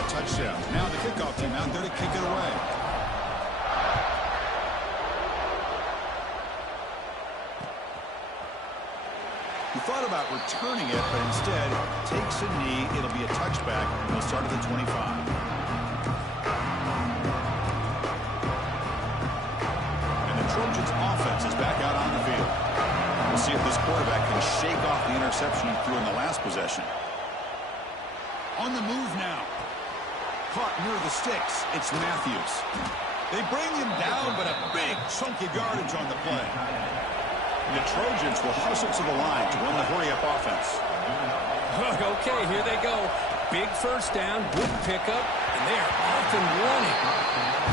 that touchdown. Now the kickoff team out there to kick it away. He thought about returning it, but instead takes a knee. It'll be a touchback. He'll start at the 25. And the Trojans' offense is back out on the field. We'll see if this quarterback can shake off the interception he threw in the last possession. On the move now. Caught near the sticks. It's Matthews. They bring him down, but a big chunk of yardage on the play. The Trojans will hustle to the line to run the hurry-up offense. Okay, here they go. Big first down, good pickup, and they are off and running.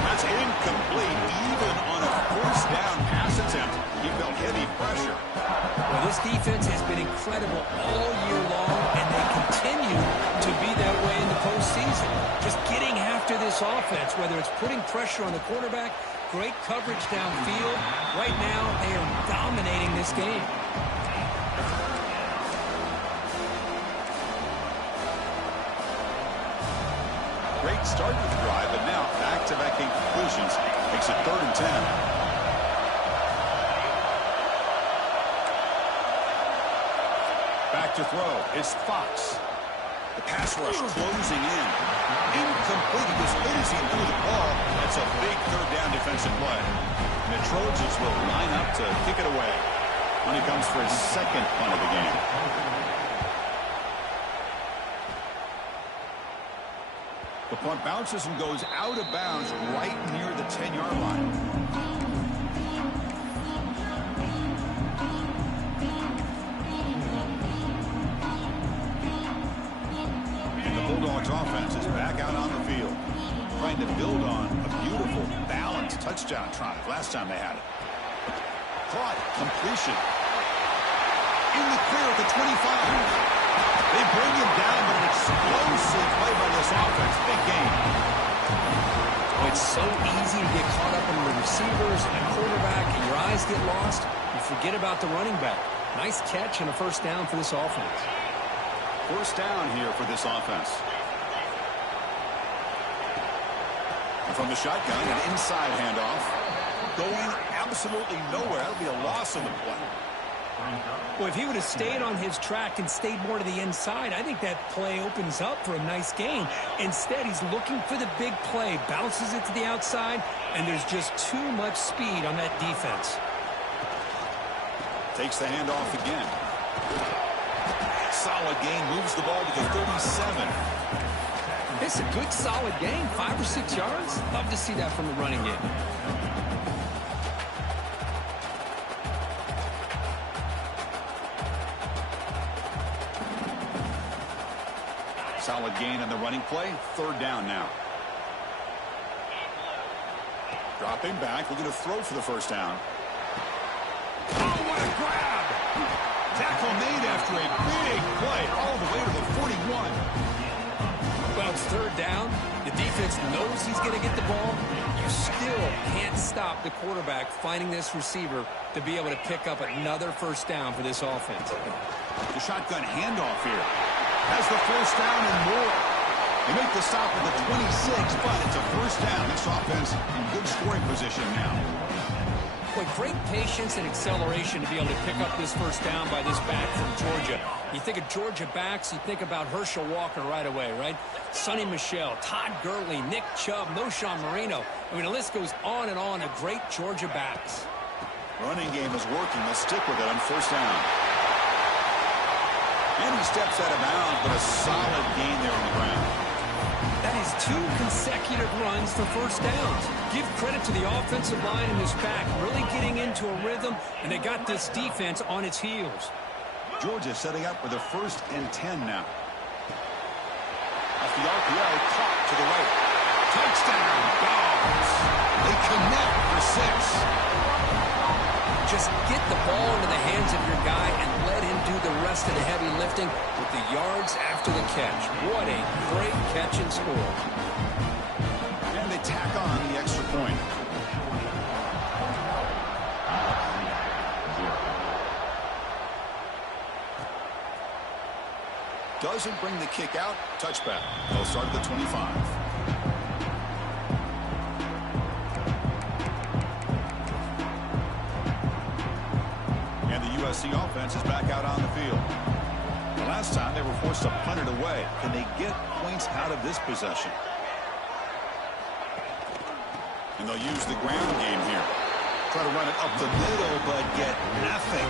That's incomplete, even on a first down pass attempt. He felt heavy pressure. Well, this defense has been incredible all year long, and they continue to be that way in the postseason. Just getting after this offense, whether it's putting pressure on the quarterback, great coverage downfield. Right now, they are dominating this game. Great start to the drive, but now back-to-back incompletions makes it 3rd and 10. Back to throw. It's Fox. The pass rush closing in. Incomplete. He was losing through the ball. That's a big 3rd down defensive play. And the Trojans will line up to kick it away when he comes for his 2nd punt of the game. The punt bounces and goes out of bounds right near the 10-yard line. Bulldogs offense is back out on the field, trying to build on a beautiful, balanced touchdown drive last time they had it. Caught, completion. In the clear at the 25. They bring him down, but an explosive play by this offense. Big game. It's so easy to get caught up in the receivers and the quarterback, and your eyes get lost. You forget about the running back. Nice catch and a first down for this offense. First down here for this offense. And from the shotgun, an inside handoff. Going absolutely nowhere. That'll be a loss on the play. Well, if he would have stayed on his track and stayed more to the inside, I think that play opens up for a nice gain. Instead, he's looking for the big play. Bounces it to the outside, and there's just too much speed on that defense. Takes the handoff again. Solid gain, moves the ball to the 37. It's a good, solid gain, 5 or 6 yards. Love to see that from the running game. Solid gain on the running play. 3rd down now. Dropping back, looking to throw for the first down. Oh, what a grab! Tackle made after a big play all the way to the 41. Well, it's 3rd down. The defense knows he's going to get the ball. You still can't stop the quarterback finding this receiver to be able to pick up another first down for this offense. The shotgun handoff here. Has the first down and more. They make the stop at the 26, but it's a first down. This offense in good scoring position now. Boy, great patience and acceleration to be able to pick up this first down by this back from Georgia. You think of Georgia backs, you think about Herschel Walker right away, right? Sonny Michel, Todd Gurley, Nick Chubb, Knowshon Moreno. I mean, the list goes on and on of great Georgia backs. Running game is working. They'll stick with it on first down. And he steps out of bounds, but a solid gain there on the ground. That is 2 consecutive runs for first downs. Give credit to the offensive line and this back really getting into a rhythm, and they got this defense on its heels. Georgia setting up for the 1st and 10 now. Off the RPO, caught to the right. Touchdown, Dogs. They connect for 6. Just get the ball into the hands of your guy and let him do the rest of the heavy lifting with the yards after the catch. What a great catch and score. And they tack on the extra point. Does doesn't bring the kick out. Touchback. They'll start at the 25. USC offense is back out on the field. The last time they were forced to punt it away. Can they get points out of this possession? And they'll use the ground game here. Try to run it up the middle, but get nothing.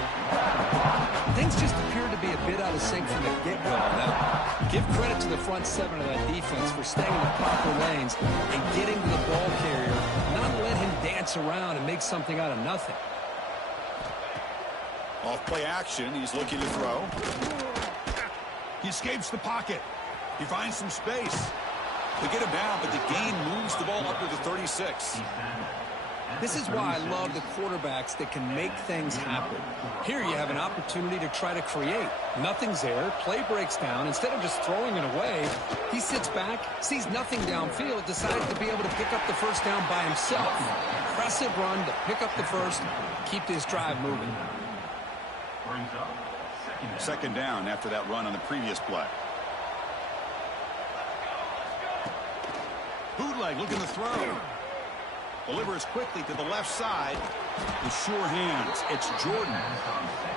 Things just appear to be a bit out of sync from the get-go. Now, give credit to the front seven of that defense for staying in the proper lanes and getting to the ball carrier, not let him dance around and make something out of nothing. Off play action, he's looking to throw. He escapes the pocket. He finds some space. They get him down, but the gain moves the ball up to the 36. This is why I love the quarterbacks that can make things happen. Here you have an opportunity to try to create. Nothing's there. Play breaks down. Instead of just throwing it away, he sits back, sees nothing downfield, decides to be able to pick up the first down by himself. Impressive run to pick up the first, keep this drive moving. Second down after that run on the previous play. Bootleg looking to throw. Delivers quickly to the left side. With sure hands, it's Jordan.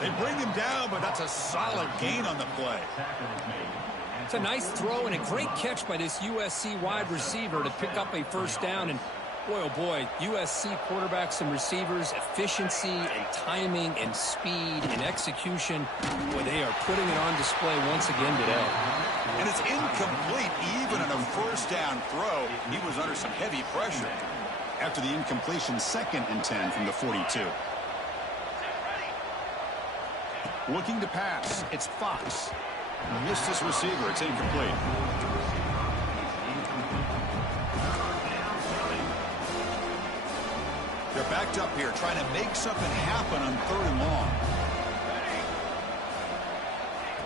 They bring him down, but that's a solid gain on the play. It's a nice throw and a great catch by this USC wide receiver to pick up a first down. And boy, oh boy, USC quarterbacks and receivers, efficiency and timing and speed and execution. Boy, they are putting it on display once again today. And it's incomplete. Even on a first down throw, he was under some heavy pressure. After the incompletion, 2nd and 10 from the 42. Looking to pass, it's Fox. Missed his receiver, it's incomplete. They're backed up here, trying to make something happen on 3rd and long.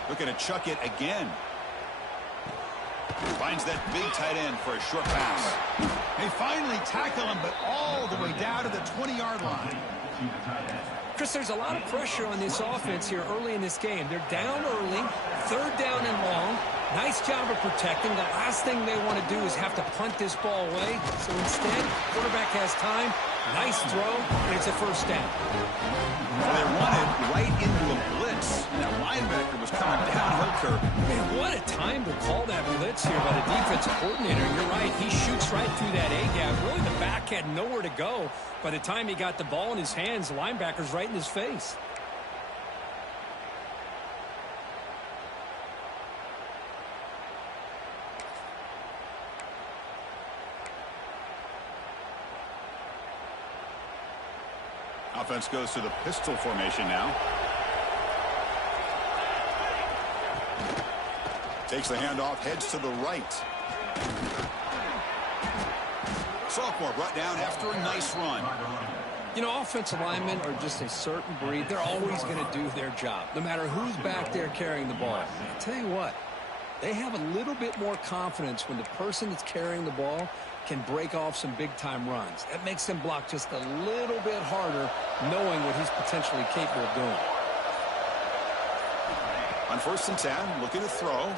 Looking to chuck it again. Finds that big tight end for a short pass. They finally tackle him, but all the way down to the 20-yard line. Chris, there's a lot of pressure on this offense here early in this game. They're down early, 3rd down and long. Nice job of protecting. The last thing they want to do is have to punt this ball away. So instead, quarterback has time. Nice throw, and it's a first down. Well, they run it right into a blitz. And that linebacker was coming downhill curve. Man, what a time to call that blitz here by the defensive coordinator. You're right, he shoots right through that A-gap. Really, the back had nowhere to go. By the time he got the ball in his hands, the linebacker's right in his face. Offense goes to the pistol formation now. Takes the handoff, heads to the right. Sophomore brought down after a nice run. You know, offensive linemen are just a certain breed. They're always going to do their job, no matter who's back there carrying the ball. I tell you what, they have a little bit more confidence when the person that's carrying the ball can break off some big-time runs. That makes them block just a little bit harder, knowing what he's potentially capable of doing. On 1st and 10, looking to throw.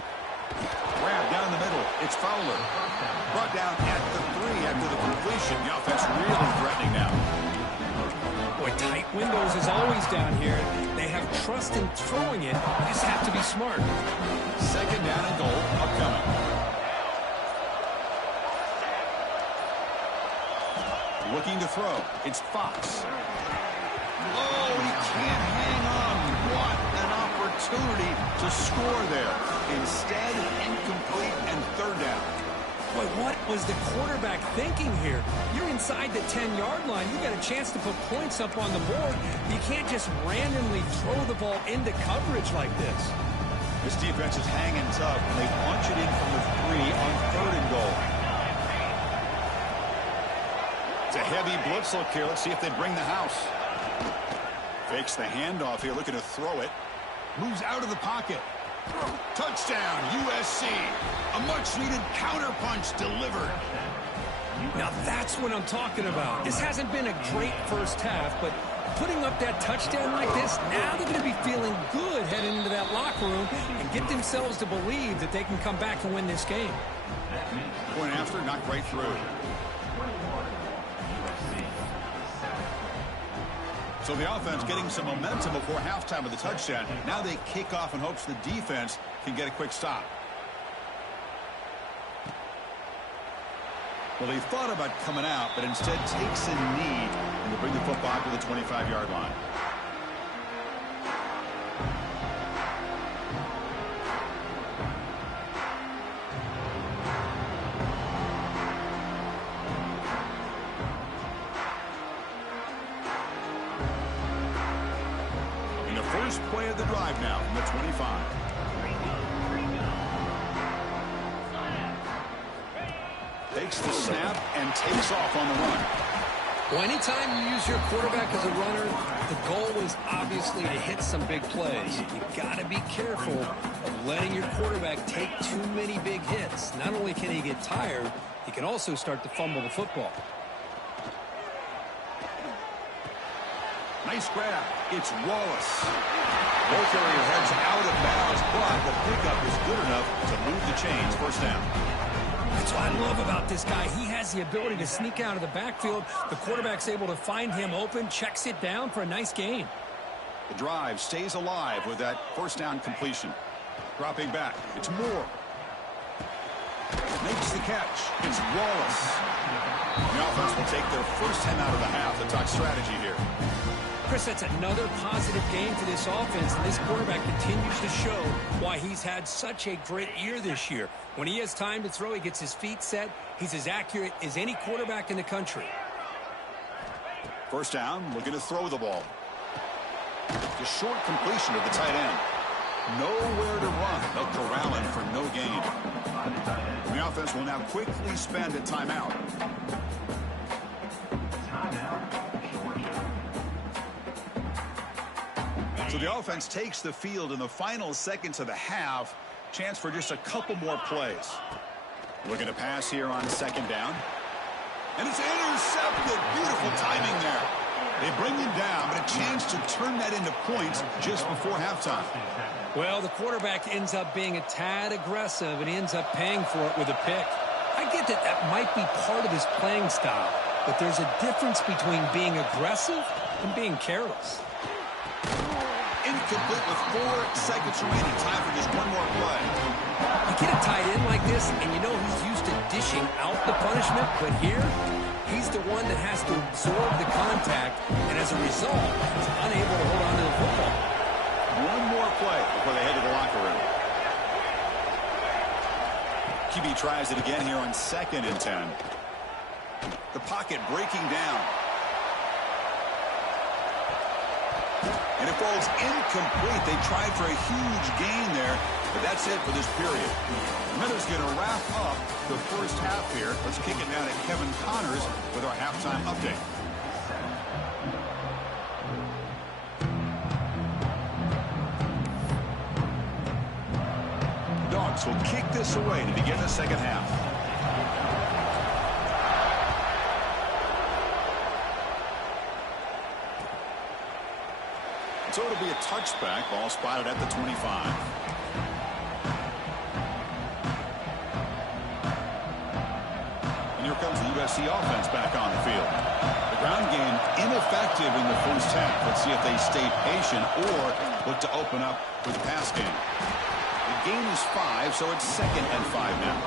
Grab down the middle. It's Fowler. Brought down at the 3 after the completion. The offense really threatening now. Boy, tight windows as always down here. They have trust in throwing it. They just have to be smart. 2nd down and goal upcoming. Looking to throw. It's Fox. Oh, he can't hang on. What an opportunity to score there. Instead, incomplete and 3rd down. Boy, what was the quarterback thinking here? You're inside the 10-yard line. You got a chance to put points up on the board. You can't just randomly throw the ball into coverage like this. This defense is hanging tough, and they punch it in from the 3 on 3rd and goal. It's a heavy blitz look here. Let's see if they bring the house. Fakes the handoff here, looking to throw it. Moves out of the pocket. Touchdown, USC. A much-needed counterpunch delivered. Now that's what I'm talking about. This hasn't been a great first half, but Putting up that touchdown like this, now they're going to be feeling good heading into that locker room and get themselves to believe that they can come back and win this game. Point after, knocked right through. So the offense getting some momentum before halftime with the touchdown. Now they kick off in hopes the defense can get a quick stop. Well, he thought about coming out, but instead takes a knee and will bring the football to the 25-yard line. In the first play of the drive now from the 25. Takes the snap and takes off on the run. Well, anytime you use your quarterback as a runner, the goal is obviously to hit some big plays. You got to be careful of letting your quarterback take too many big hits. Not only can he get tired, he can also start to fumble the football. Nice grab. It's Wallace. Ball carrier heads out of bounds, but the pickup is good enough to move the chains. First down. That's what I love about this guy. He has the ability to sneak out of the backfield. The quarterback's able to find him open, checks it down for a nice gain. The drive stays alive with that first down completion. Dropping back. It's Moore. Makes the catch. It's Wallace. The offense will take their first 10 out of the half. The talk strategy here. Chris, that's another positive game for this offense, and this quarterback continues to show why he's had such a great year this year. When he has time to throw, he gets his feet set. He's as accurate as any quarterback in the country. First down, looking to throw the ball. The short completion to the tight end. Nowhere to run. They'll corral him for no gain. The offense will now quickly spend a timeout. So the offense takes the field in the final seconds of the half. Chance for just a couple more plays. Looking to pass here on second down. And it's intercepted. Beautiful timing there. They bring him down, but a chance to turn that into points just before halftime. Well, the quarterback ends up being a tad aggressive and ends up paying for it with a pick. I get that that might be part of his playing style, but there's a difference between being aggressive and being careless. Incomplete with 4 seconds remaining. Time for just one more play. You get a tight end like this, and you know he's used to dishing out the punishment, but here, he's the one that has to absorb the contact, and as a result, he's unable to hold on to the football. One more play before they head to the locker room. QB tries it again here on 2nd and 10. The pocket breaking down. And it falls incomplete. They tried for a huge gain there, but that's it for this period. Miller's going to wrap up the first half here. Let's kick it down to Kevin Connors with our halftime update. Dogs will kick this away to begin the second half. So it'll be a touchback. Ball spotted at the 25. And here comes the USC offense back on the field. The ground game ineffective in the first half. Let's see if they stay patient or look to open up with the pass game. The gain is 5, so it's 2nd and 5 now.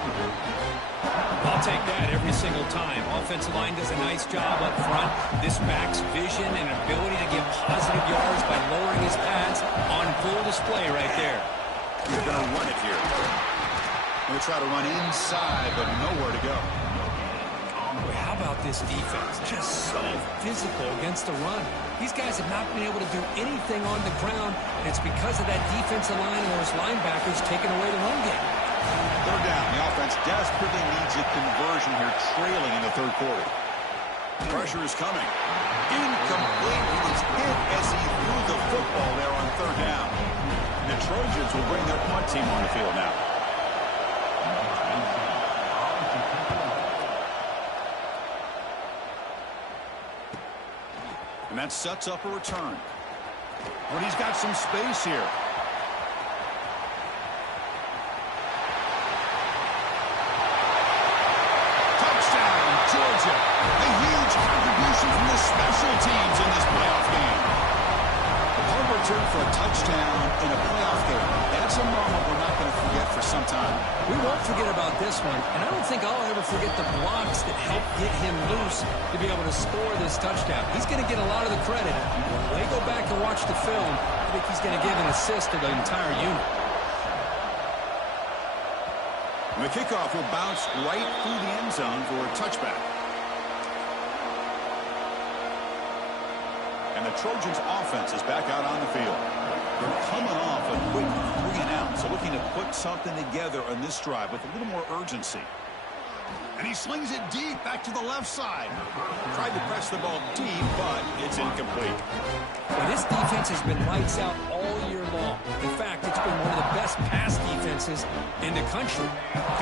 I'll take that every single time. Offensive line does a nice job up front. This back's vision and ability to get positive yards by lowering his pads on full display right there. He's going to run it here. Going to try to run inside, but nowhere to go. Boy, how about this defense? Just so physical against the run. These guys have not been able to do anything on the ground, and it's because of that defensive line and those linebackers taking away the run game. Third down. The offense desperately needs a conversion here, trailing in the third quarter. Pressure is coming. Incomplete. He was hit as he threw the football there on third down. And the Trojans will bring their punt team on the field now. that sets up a return. But he's got some space here. Touchdown, Georgia. A huge contribution from the special teams in this playoff game. A punt return for a touchdown in a playoff game. That's a moment we're not going to forget for some time. We won't forget about this one, and I don't think I'll ever forget the blocks that helped get him loose to be able to score this touchdown. He's going to get a lot of the credit. When they go back and watch the film, I think he's going to give an assist to the entire unit. And the kickoff will bounce right through the end zone for a touchback. And the Trojans' offense is back out on the field. They're coming off a quick 3-and-out, so looking to put something together on this drive with a little more urgency. And he slings it deep back to the left side. Tried to press the ball deep, but it's incomplete. Well, this defense has been lights out all year long. In fact, it's been one of the best pass defenses in the country.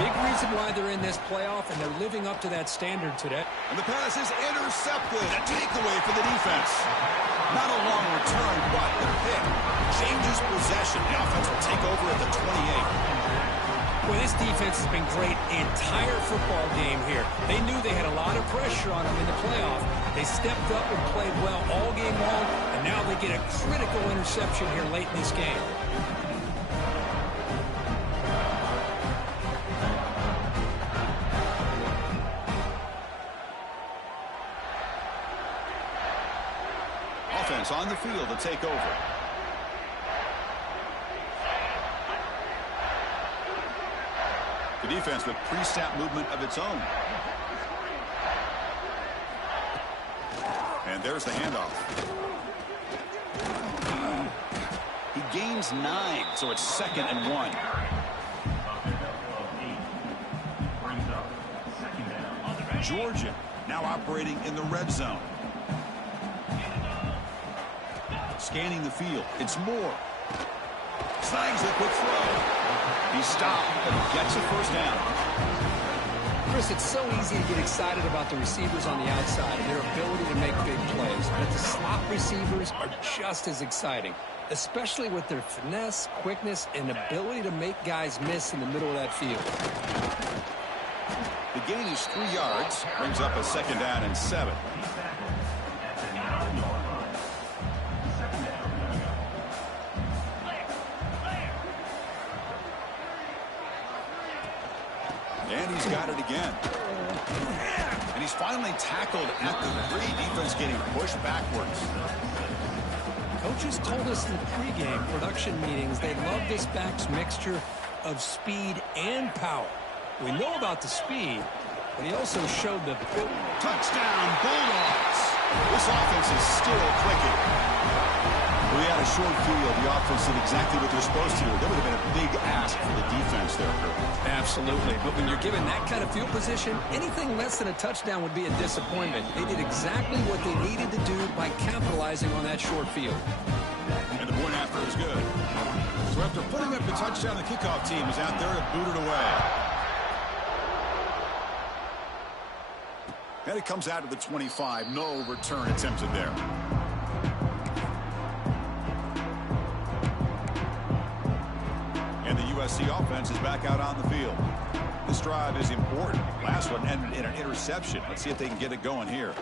Big reason why they're in this playoff, and they're living up to that standard today. And the pass is intercepted. A takeaway for the defense. Not a long return, but the pick changes possession. The offense will take over at the 28. Well, this defense has been great the entire football game here. They knew they had a lot of pressure on them in the playoff. They stepped up and played well all game long, and now they get a critical interception here late in this game. Offense on the field to take over. The defense with pre-snap movement of its own. And there's the handoff. He gains 9, so it's 2nd and 1. Georgia now operating in the red zone. Scanning the field. It's Moore. Slides the quick throw. He stopped, but he gets a first down. Chris, it's so easy to get excited about the receivers on the outside and their ability to make big plays. But the slot receivers are just as exciting, especially with their finesse, quickness, and ability to make guys miss in the middle of that field. The gain is 3 yards. Brings up a 2nd down and 7. And he's got it again. And he's finally tackled at the 3. Defense getting pushed backwards. Coaches told us in the pregame production meetings they love this back's mixture of speed and power. We know about the speed, but he also showed the touchdown Bulldogs. This offense is still clicking. We had a short field. The offense did exactly what they're supposed to. That would have been a big ask for the defense there, Kurt. Absolutely. But when you're given that kind of field position, anything less than a touchdown would be a disappointment. They did exactly what they needed to do by capitalizing on that short field. And the point after is good. So after putting up the touchdown, the kickoff team is out there to boot it away. And it comes out to the 25. No return attempted there. And the USC offense is back out on the field. This drive is important. Last one ended in an interception. Let's see if they can get it going here.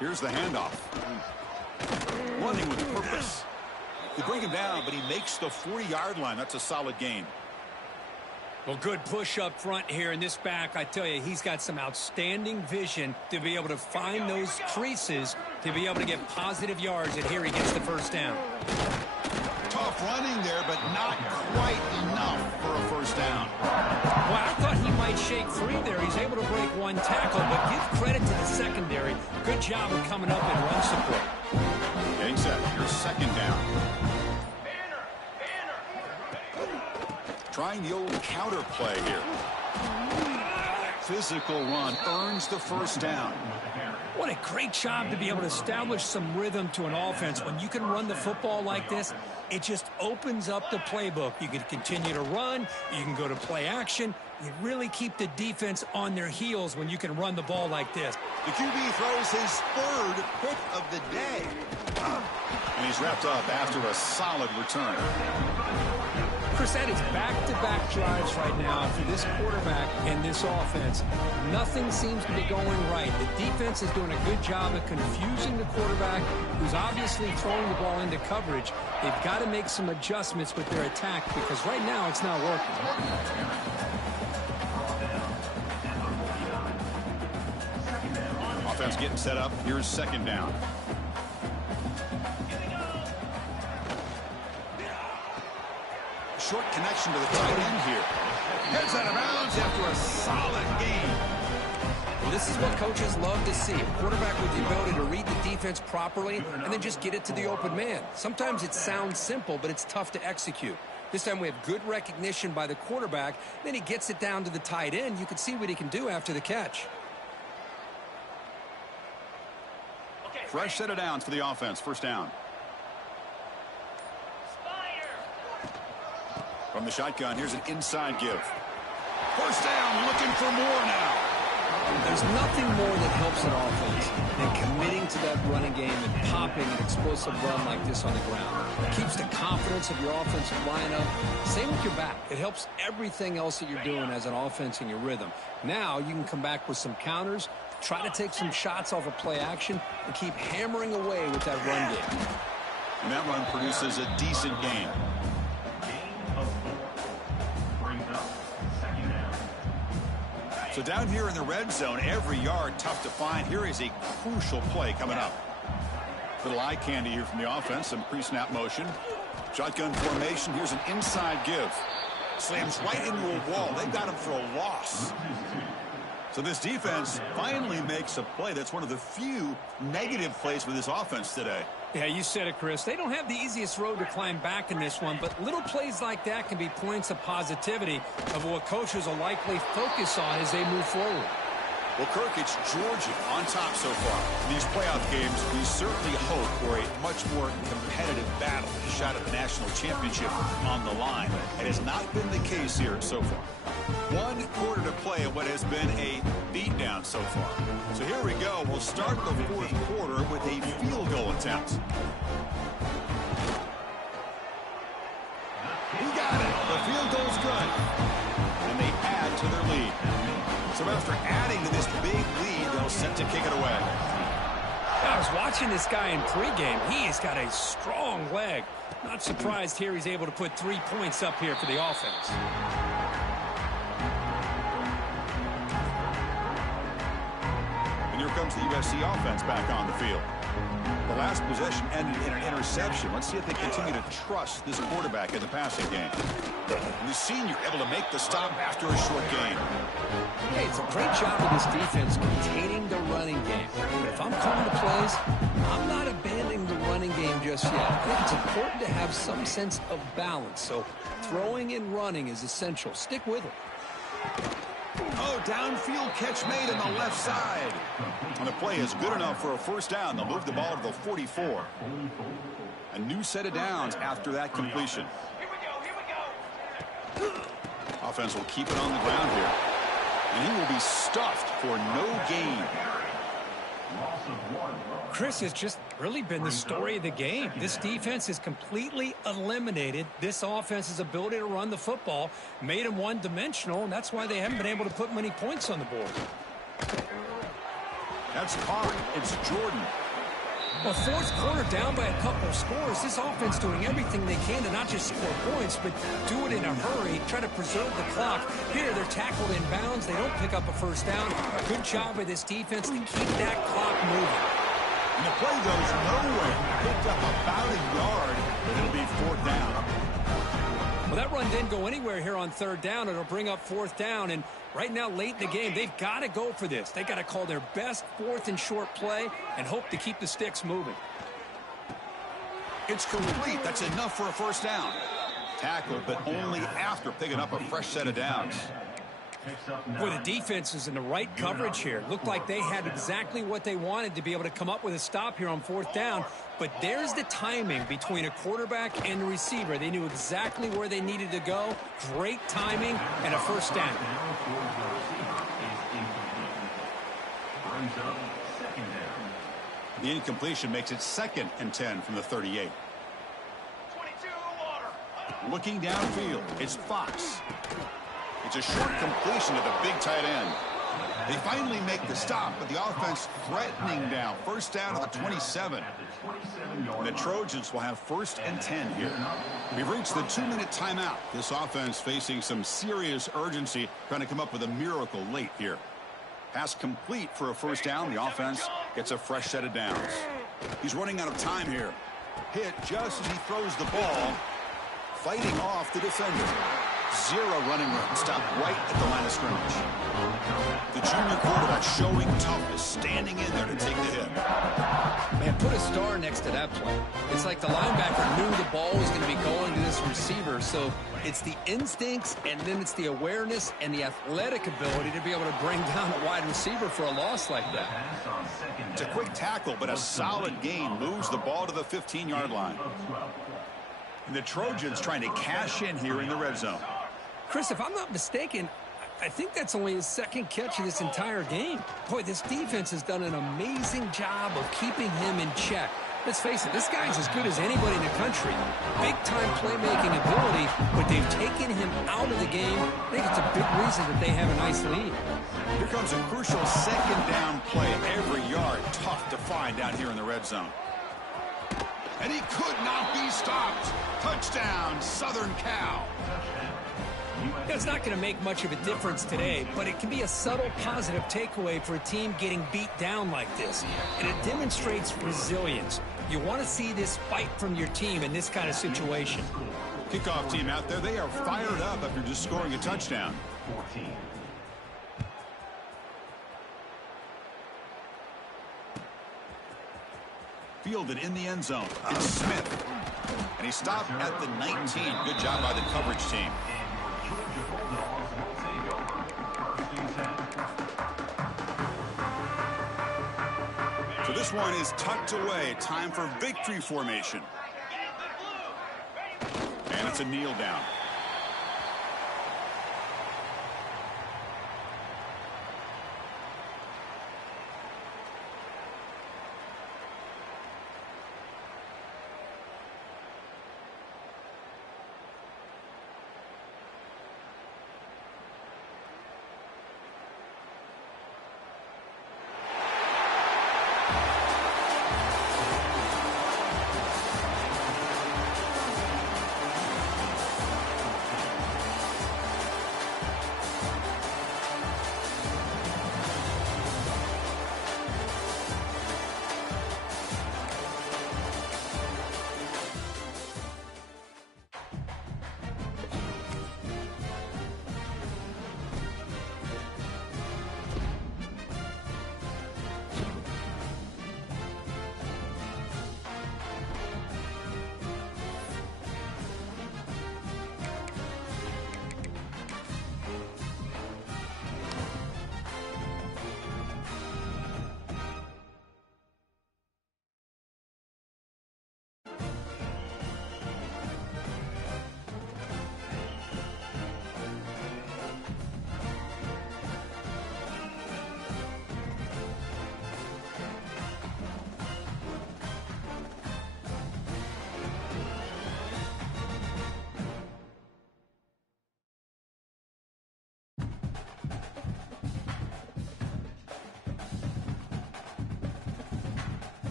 Here's the handoff. Running with purpose. They bring him down, but he makes the 40-yard line. That's a solid gain. Well, good push up front here in this back. I tell you, he's got some outstanding vision to be able to find those creases to be able to get positive yards, and here he gets the first down. Tough running there, but not quite enough for a first down. Well, I thought he might shake free there. He's able to break one tackle, but give credit to the secondary. Good job of coming up and run support. Getting set. Your 2nd down. Trying the old counter play here. physical run earns the first down. What a great job to be able to establish some rhythm to an offense. When you can run the football like this, it just opens up the playbook. You can continue to run. You can go to play action. You really keep the defense on their heels when you can run the ball like this. The QB throws his third pick of the day. And he's wrapped up after a solid return. Chris, that is back-to-back drives right now for this quarterback and this offense. Nothing seems to be going right. The defense is doing a good job of confusing the quarterback, who's obviously throwing the ball into coverage. They've got to make some adjustments with their attack because right now it's not working. Offense getting set up. Here's second down. Short connection to the tight end here. Heads out of bounds after a solid game. Well, this is what coaches love to see. A quarterback with the ability to read the defense properly and then just get it to the open man. Sometimes it sounds simple, but it's tough to execute. This time we have good recognition by the quarterback. Then he gets it down to the tight end. You can see what he can do after the catch. Fresh set of downs for the offense. First down. From the shotgun, here's an inside give. First down, looking for more now. There's nothing more that helps an offense than committing to that running game and popping an explosive run like this on the ground. It keeps the confidence of your offensive line up. Same with your back. It helps everything else that you're doing as an offense in your rhythm. Now you can come back with some counters, try to take some shots off of play action, and keep hammering away with that run game. And that run produces a decent gain. So down here in the red zone, every yard tough to find. Here is a crucial play coming up. Little eye candy here from the offense. Some pre-snap motion. Shotgun formation. Here's an inside give. Slams right into a wall. They've got him for a loss. So this defense finally makes a play. That's one of the few negative plays for this offense today. Yeah, you said it, Chris. They don't have the easiest road to climb back in this one, but little plays like that can be points of positivity of what coaches will likely focus on as they move forward. Well, Kirk, it's Georgia on top so far. In these playoff games, we certainly hope for a much more competitive battle. A shot at the national championship on the line. It has not been the case here so far. 1 quarter to play in what has been a beatdown so far. So here we go. We'll start the fourth quarter with a field goal attempt. He got it. The field goal's good. And they add to their lead. So after adding to this big lead, they'll set to kick it away. I was watching this guy in pregame. He has got a strong leg. Not surprised here he's able to put 3 points up here for the offense. And here comes the USC offense back on the field. The last possession ended in an interception. Let's see if they continue to trust this quarterback in the passing game. And the senior able to make the stop after a short gain. Hey, it's a great job of this defense containing the running game. But if I'm calling the plays, I'm not abandoning the running game just yet. I think it's important to have some sense of balance. So throwing and running is essential. Stick with it. Oh, downfield catch made on the left side. And the play is good enough for a first down. They'll move the ball to the 44. A new set of downs after that completion. Offense will keep it on the ground here. And he will be stuffed for no gain. Chris, has just really been the story of the game. This defense has completely eliminated this offense's ability to run the football, made them one-dimensional, and that's why they haven't been able to put many points on the board. That's hard. It's Jordan. Well, fourth quarter down by a couple of scores. This offense doing everything they can to not just score points, but do it in a hurry, try to preserve the clock. Here, they're tackled in bounds. They don't pick up a first down. A good job by this defense to keep that clock moving. And the play goes nowhere. Picked up about a yard, but it'll be fourth down. Well, that run didn't go anywhere here on third down. It'll bring up fourth down, and right now, late in the game, they've got to go for this. They've got to call their best fourth and short play and hope to keep the sticks moving. It's complete. That's enough for a first down. Tackled, but only after picking up a fresh set of downs. Boy, the defense is in the right coverage here. Looked like they had exactly what they wanted to be able to come up with a stop here on 4th down. But there's the timing between a quarterback and a receiver. They knew exactly where they needed to go. Great timing and a first down. The incompletion makes it 2nd and 10 from the 38. Looking downfield, it's Fox. It's a short completion to the big tight end. They finally make the stop, but the offense threatening down. First down to the 27. And the Trojans will have 1st and 10 here. We've reached the 2-minute timeout. This offense facing some serious urgency, trying to come up with a miracle late here. Pass complete for a first down. The offense gets a fresh set of downs. He's running out of time here. Hit just as he throws the ball, fighting off the defender. 0 running room. Stopped right at the line of scrimmage. The junior quarterback showing toughness, standing in there to take the hit. Man, put a star next to that play. It's like the linebacker knew the ball was going to be going to this receiver, so it's the instincts and then it's the awareness and the athletic ability to be able to bring down a wide receiver for a loss like that. It's a quick tackle, but a solid gain moves the ball to the 15-yard line. And the Trojans trying to cash in here in the red zone. Chris, if I'm not mistaken, I think that's only his 2nd catch of this entire game. Boy, this defense has done an amazing job of keeping him in check. Let's face it, this guy's as good as anybody in the country. Big-time playmaking ability, but they've taken him out of the game. I think it's a big reason that they have a nice lead. Here comes a crucial 2nd down play. Every yard tough to find down here in the red zone. And he could not be stopped. Touchdown, Southern Cal. It's not going to make much of a difference today, but it can be a subtle positive takeaway for a team getting beat down like this. And it demonstrates resilience. You want to see this fight from your team in this kind of situation. Kickoff team out there, they are fired up after just scoring a touchdown. Fielded in the end zone. It's Smith. And he stopped at the 19. Good job by the coverage team. So this one is tucked away. Time for victory formation. And it's a kneel down.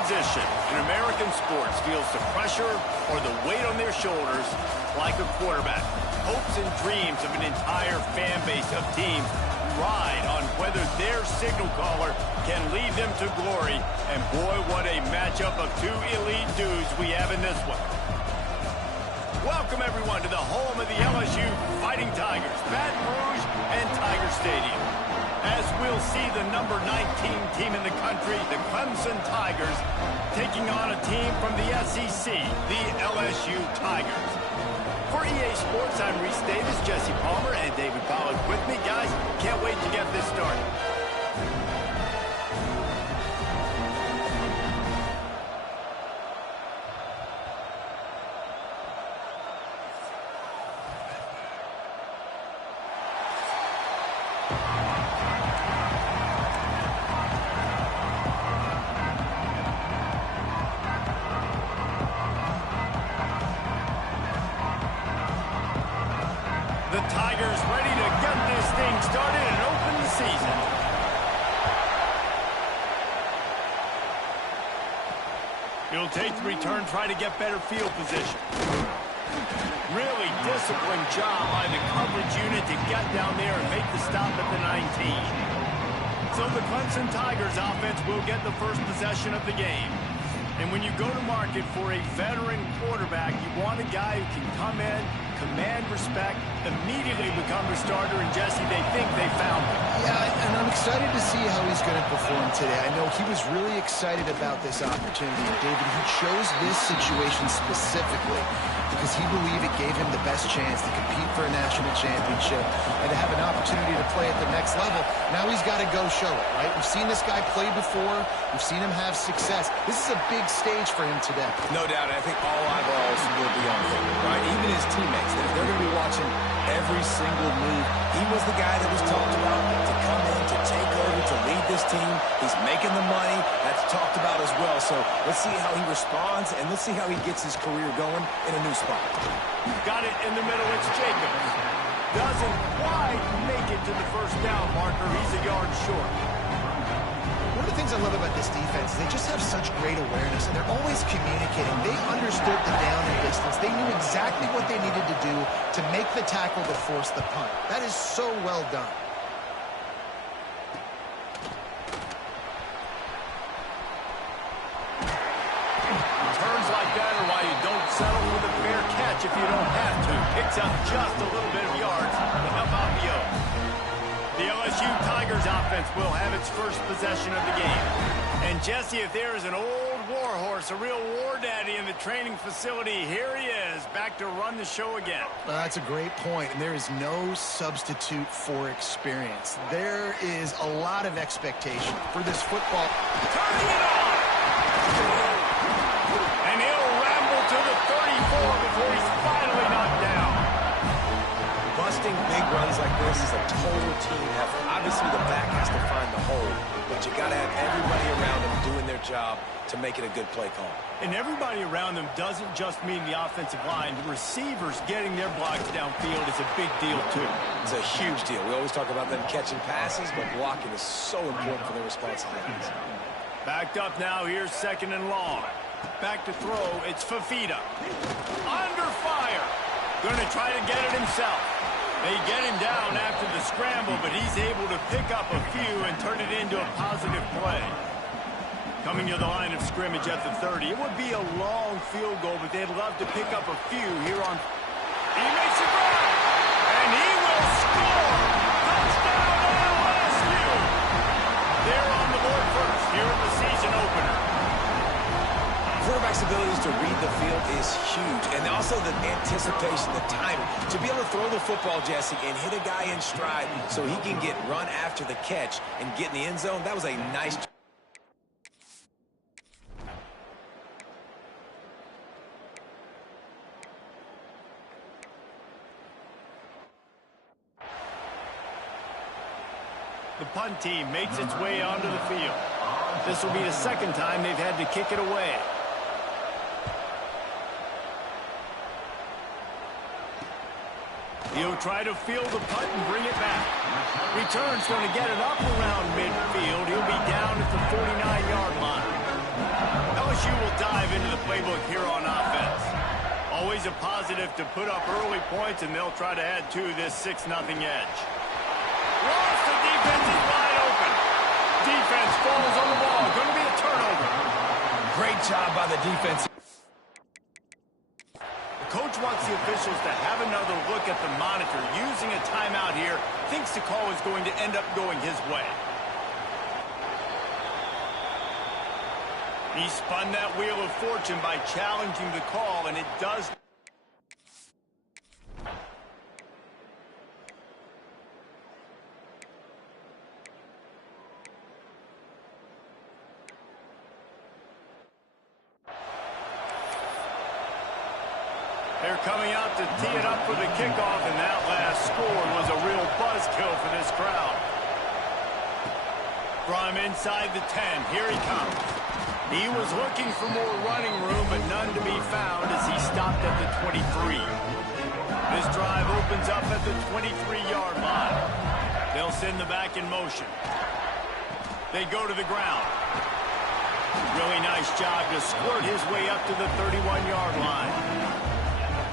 position in American sports feels the pressure or the weight on their shoulders like a quarterback. Hopes and dreams of an entire fan base of teams ride on whether their signal caller can lead them to glory. And boy, what a matchup of two elite dudes we have in this one. Welcome, everyone, to the home of the LSU Fighting Tigers, Baton Rouge and Tiger Stadium. As we'll see the number 19 team in the country, the Clemson Tigers, taking on a team from the SEC, the LSU Tigers. For EA Sports, I'm Reese Davis, Jesse Palmer, and David Pollack with me. Guys, can't wait to get this started. The Tigers ready to get this thing started and open the season. It'll take the return, try to get better field position. Really disciplined job by the coverage unit to get down there and make the stop at the 19. So the Clemson Tigers offense will get the first possession of the game. And when you go to market for a veteran quarterback, you want a guy who can come in, command respect, immediately become the starter, and Jesse, they think they found him. Yeah, and I'm excited to see how he's going to perform today. I know he was really excited about this opportunity, and David, he chose this situation specifically because he believed it gave him the best chance to compete for a national championship and to have an opportunity to play at the next level. Now he's got to go show it, right? We've seen this guy play before. We've seen him have success. This is a big stage for him today. No doubt. I think all eyeballs will be on him, right? Even his teammates. They're going to be watching every single move. He was the guy that was talked about to come in, to take over, to lead this team. He's making the money. That's talked about as well. So let's see how he responds, and let's see how he gets his career going in a new spot. Got it in the middle. It's Jacobs. Doesn't quite make it to the first down marker. He's a yard short. One of the things I love about this defense is they just have such great awareness, and they're always communicating. They understood the down and distance. They knew exactly what they needed to do to make the tackle to force the punt. That is so well done. Turns like that are why you don't settle with a fair catch if you don't have to. Picks up just a little bit of yards to help out the Oaks. The LSU Tigers offense will have its first possession of the game. And Jesse, if there is an old war horse, a real war daddy in the training facility, here he is, back to run the show again. That's a great point, and there is no substitute for experience. There is a lot of expectation for this football. Turning it on! And he'll ramble to the 34 before he's finally knocked down. Busting big runs like this is a total team effort. Obviously, the back has to find the hole, but you got to have everybody around them doing their job to make it a good play call. And everybody around them doesn't just mean the offensive line. The receivers getting their blocks downfield is a big deal, too. It's a huge deal. We always talk about them catching passes, but blocking is so important for their responsibilities. Backed up now. Here's second and long. Back to throw. It's Fafita. Under fire. Going to try to get it himself. They get him down after the scramble, but he's able to pick up a few and turn it into a positive play. Coming to the line of scrimmage at the 30. It would be a long field goal, but they'd love to pick up a few here on... He makes a grab, and he will score! Touchdown LSU! They're on the board first here in the season opener. Quarterback's abilities to read the field is huge, and also the anticipation, the timing. To be able to throw the football, Jesse, and hit a guy in stride so he can get run after the catch and get in the end zone, that was a nice... The punt team makes its way onto the field. This will be the second time they've had to kick it away. He'll try to field the punt and bring it back. Return's going to get it up around midfield. He'll be down at the 49-yard line. dive into the playbook here on offense. Always a positive to put up early points, and they'll try to add to this 6-0 edge. Lost, the defense is wide open. Defense falls on the ball. Going to be a turnover. Great job by the defense. The coach wants the officials to have another look at the monitor. Using a timeout here, thinks the call is going to end up going his way. He spun that wheel of fortune by challenging the call, and it does. They're coming out to tee it up for the kickoff, and that last score was a real buzzkill for this crowd. From inside the 10, here he comes. He was looking for more running room, but none to be found as he stopped at the 23. This drive opens up at the 23-yard line. They'll send the back in motion. They go to the ground. Really nice job to squirt his way up to the 31-yard line.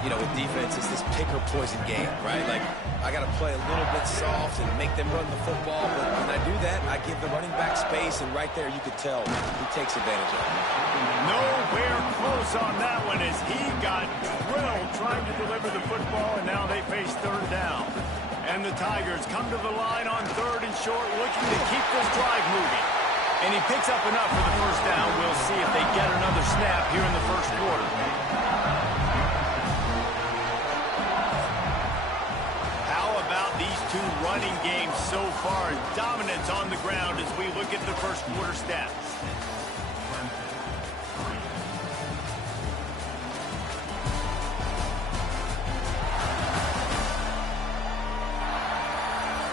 You know, with defense, it's this pick or poison game, right? Like, I got to play a little bit soft and make them run the football, but when I do that, I give the running back space, and right there you could tell he takes advantage of it. Nowhere close on that one as he got drilled trying to deliver the football, and now they face third down. And the Tigers come to the line on third and short, looking to keep this drive moving. And he picks up enough for the first down. We'll see if they get another snap here in the first quarter. Two running games so far. Dominance on the ground as we look at the first quarter stats.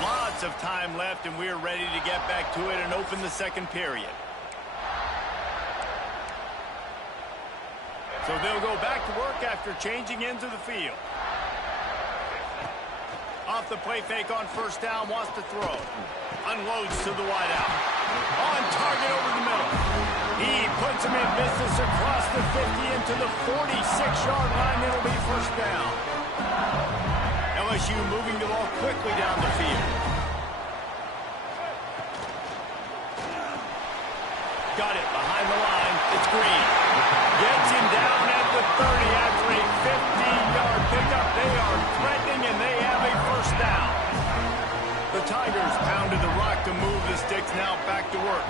Lots of time left, and we're ready to get back to it and open the second period. So they'll go back to work after changing into the field. Off the play fake on first down, wants to throw. Unloads to the wideout. On target over the middle. He puts him in business across the 50 into the 46-yard line. It'll be first down. LSU moving the ball quickly down the field. Got it behind the line. It's Green. Gets him down at the 30 after a 15-yard pickup. They are threatening, and they have a first down. The Tigers pounded the rock to move the sticks. Now back to work.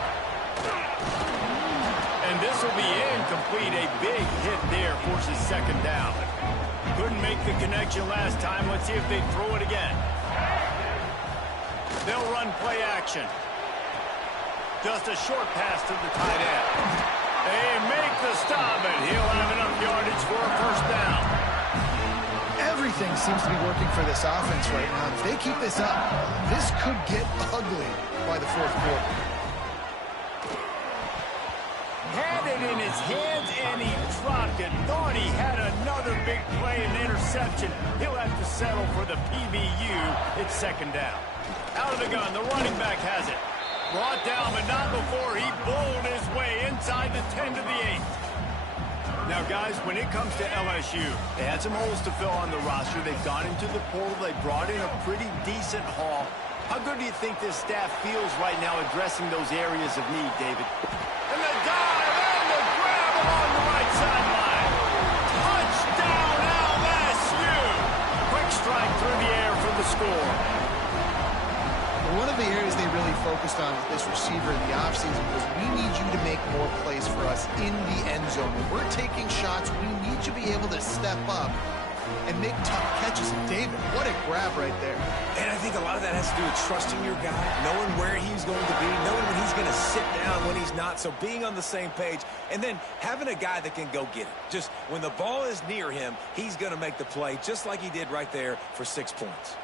And this will be incomplete. A big hit there forces second down. Couldn't make the connection last time. Let's see if they throw it again. They'll run play action. Just a short pass to the tight end. They make the stop, and he'll have enough yardage for a first down. Everything seems to be working for this offense right now. If they keep this up, this could get ugly by the fourth quarter. Had it in his hands, and he dropped it. Thought he had another big play and interception. He'll have to settle for the PBU. It's second down. Out of the gun, the running back has it. Brought down, but not before he bowled his way inside the 10 to the 8. Now, guys, when it comes to LSU, they had some holes to fill on the roster. They've gone into the portal. They brought in a pretty decent haul. How good do you think this staff feels right now addressing those areas of need, David? And the dive and the grab along the right sideline. Touchdown, LSU! Quick strike through the air for the score. One of the areas they really focused on with this receiver in the offseason was we need you to make more plays for us in the end zone. When we're taking shots, we need you to be able to step up and make tough catches. David, what a grab right there. And I think a lot of that has to do with trusting your guy, knowing where he's going to be, knowing when he's going to sit down, when he's not, so being on the same page, and then having a guy that can go get it. Just when the ball is near him, he's going to make the play, just like he did right there for 6 points.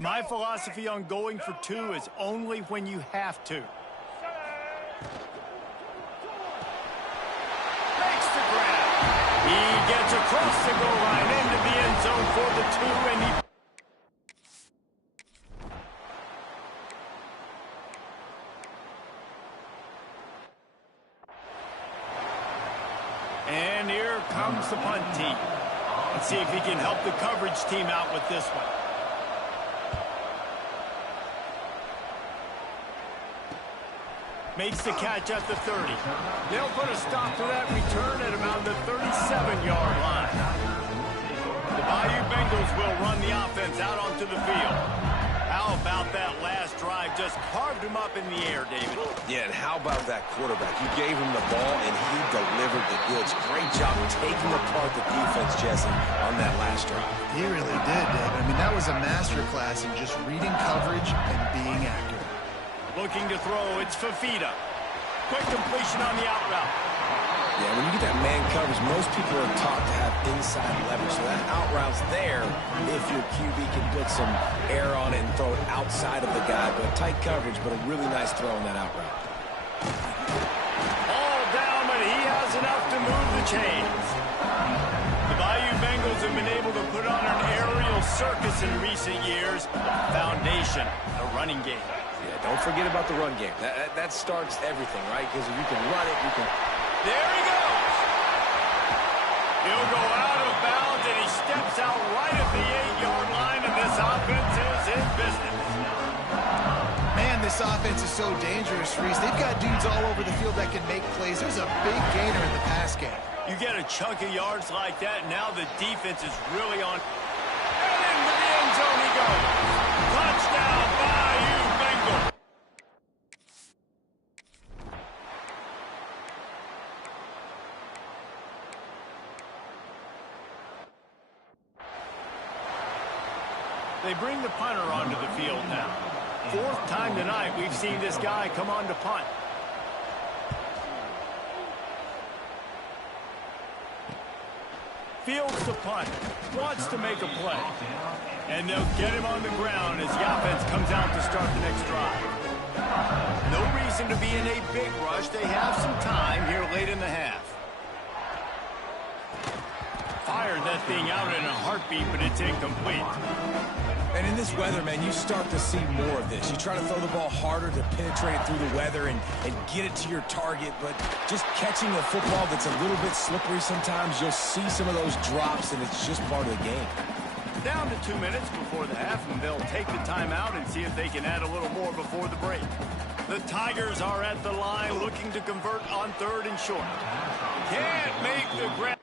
My philosophy on going for 2 is only when you have to. Makes the grab. He gets across the goal line into the end zone for the 2, and he... And here comes the punt team. Let's see if he can help the coverage team out with this one. Makes the catch at the 30. They'll put a stop to that return at about the 37-yard line. The Bayou Bengals will run the offense out onto the field. How about that last drive? Just carved him up in the air, David. Yeah, and how about that quarterback? You gave him the ball, and he delivered the goods. Great job taking apart the defense, Jesse, on that last drive. He really did, David. I mean, that was a masterclass in just reading coverage and being accurate. Looking to throw, it's Fafita. Quick completion on the out route. Yeah, when you get that man coverage, most people are taught to have inside leverage. So that out route's there if your QB can put some air on it and throw it outside of the guy. But tight coverage, but a really nice throw on that out route. All down, but he has enough to move the chains. The Bayou Bengals have been able to put on an aerial circus in recent years. Foundation, the running game. Yeah, don't forget about the run game. That starts everything, right? Because if you can run it, you can... There he goes. He'll go out of bounds, and he steps out right at the 8-yard line, and this offense is in business. Man, this offense is so dangerous, Reese. They've got dudes all over the field that can make plays. There's a big gainer in the pass game. You get a chunk of yards like that, and now the defense is really on. And into the end zone he goes. Touchdown, Bayou Bengals. They bring the punter onto the field now. 4th time tonight we've seen this guy come on to punt. Fields the punt, wants to make a play. And they'll get him on the ground as the offense comes out to start the next drive. No reason to be in a big rush. They have some time here late in the half. Fired that thing out in a heartbeat, but it's incomplete. And in this weather, man, you start to see more of this. You try to throw the ball harder to penetrate it through the weather and get it to your target, but just catching a football that's a little bit slippery sometimes, you'll see some of those drops, and it's just part of the game. Down to 2 minutes before the half, and they'll take the timeout and see if they can add a little more before the break. The Tigers are at the line looking to convert on 3rd and short. Can't make the grab.